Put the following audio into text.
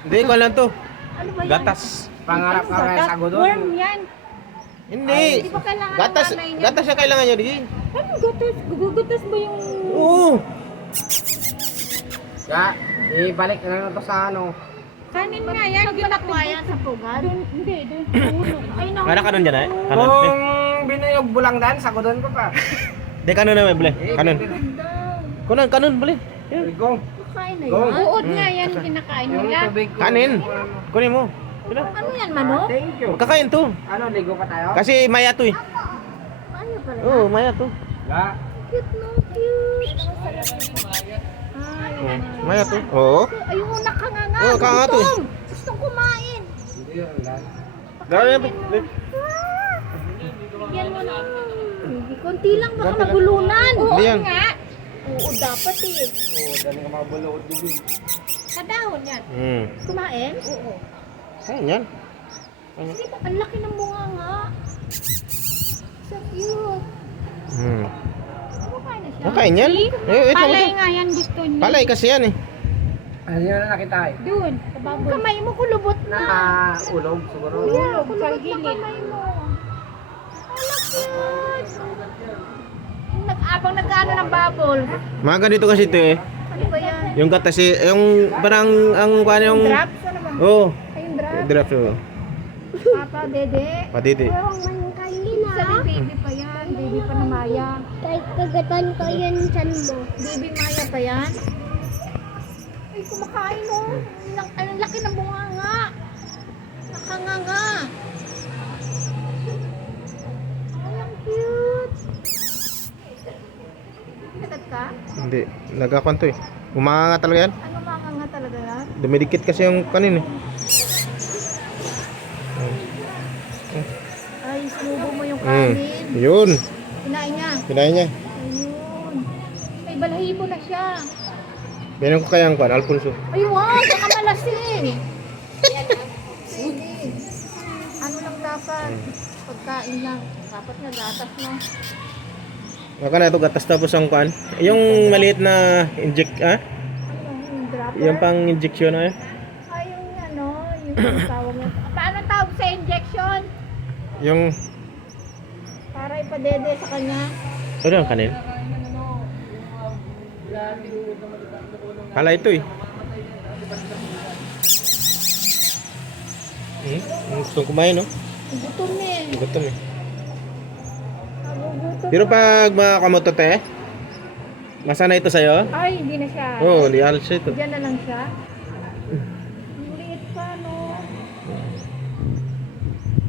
Hindi ko lang to. Ano ba yan? Gatas. Pangarap ka kaya sago doon. Worm yan. Hindi. Di ba kailangan Gatas. ng nanay niya? Gatas na kailangan nyo, di? Ano gatas? Gugugatas ba yung... Oo. Kaya, ibalik na lang to sa ano. Kanin nga yan. Sa ginagawa yan sa pugad? Hindi, doon sa ulo. Ay, naku. Kaya kanon dyan eh? Kanon. Kung binuyog bulang dan, sago doon ko pa. Di kanon naman, bali. Kanon. Daw. Kanon, kanon, bali. Go. Kakain na Go. yan. Uod nga yan, kinakain Yung nila. tubig ko. Kanin. Kunin mo. Sino? Ano yan, manok? Thank you. Kakain to. Ano, ligo pa tayo? Kasi maya to eh. Ano pala? Oo, maya to. Ga. Cute no, cute. Ay, Maya to. Oo. ayun, nakanganga. Oo, kanga to eh. Gutom. Gustong kumain. Hindi yun, dan. Gawin mo. Bigyan mo na. Konti lang, baka magulunan. Oo Hindi yan. nga. Oo, dapat eh. Oo, dali ka mabulod din. Sa dahon yan. Hmm. Kumain? Oo. Ayun yan. Hindi ba? Ang laki ng bunga nga. So cute. Hmm. Kumakain na siya. Kakain yan. Eh, ito, Palay ito. nga yan gusto niya. Palay kasi yan eh. Ano yun na nakita eh? Doon, sa baboy. Kamay mo kulubot na. Nakaulog siguro. Yeah, kulubot na kamay mo. Alak yan. Abang nag-ano ng bubble. Mga ganito kasi ito eh. Ano ba yan? Yung gatas eh, yung parang ang paano yung... Drops? Ano ba? Oo. Ay, yung drops. Drops oh. Papa, dede. Patiti. man kain na. Baby pa yan. Baby pa na Maya. Kahit kagatan ko yun chan mo. Baby Maya pa yan. Ay, kumakain oh. Ang laki ng bunga nga. Nakanganga. Ay, ang cute. Nagat ka? Hindi, nagakwan to eh. Umanga talaga yan. Ano manganga talaga yan? Dumidikit kasi yung kanin eh. Ay, sinubo mo yung Hmm. kanin. Yun. Kinain niya. Kinain niya. Ayun. May balahibo na siya. Meron ko kayang kwan, Alfonso. Ay, wow! Baka malasing. Sige. Ano lang dapat? Pagkain lang. Dapat na gatas no? Baka na ito gatas tapos ang kwan. Yung maliit na inject, ah? Ano, yung dropper? Yung pang injection eh. Ay, yung ano, yung tawag mo. Paano tawag sa injection? Yung, Para ipadede sa kanya. ano yung kanin? Kala ito eh. Gusto kumain no? Gutom eh. Gutom eh. Nagugutom. Pero pag mga kamotot eh, masana ito sa'yo? Ay, hindi na siya. Oo, di alas ito. Diyan na lang siya.